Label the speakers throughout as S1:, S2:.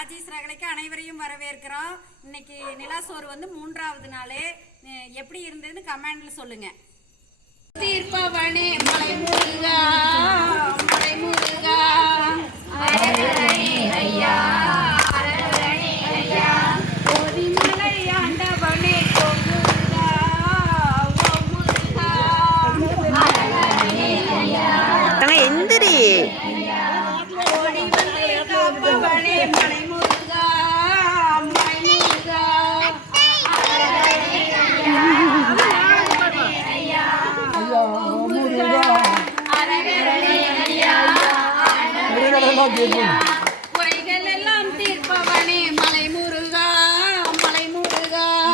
S1: ராஜேஷ் ரகலைக்கு அனைவரையும் வரவேற்கிறோம். இன்னைக்கு நிலா சோறு வந்து மூன்றாவது நாள் எப்படி இருந்ததுன்னு கமெண்ட்ல சொல்லுங்கள்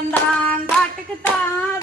S2: வந்தான் காட்டுக்கு தான்